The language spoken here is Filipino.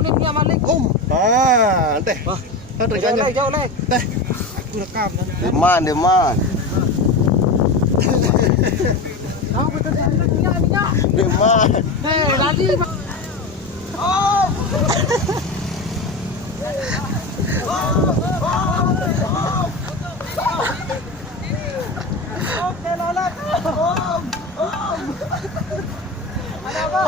kulit niya malik. Teh. Kan Jauh rekannya. leh, jauh leh. Teh. Aku rekam kan. Deman. Tahu betul minyak. Deman. Lagi. Oke, Lola. Ada apa?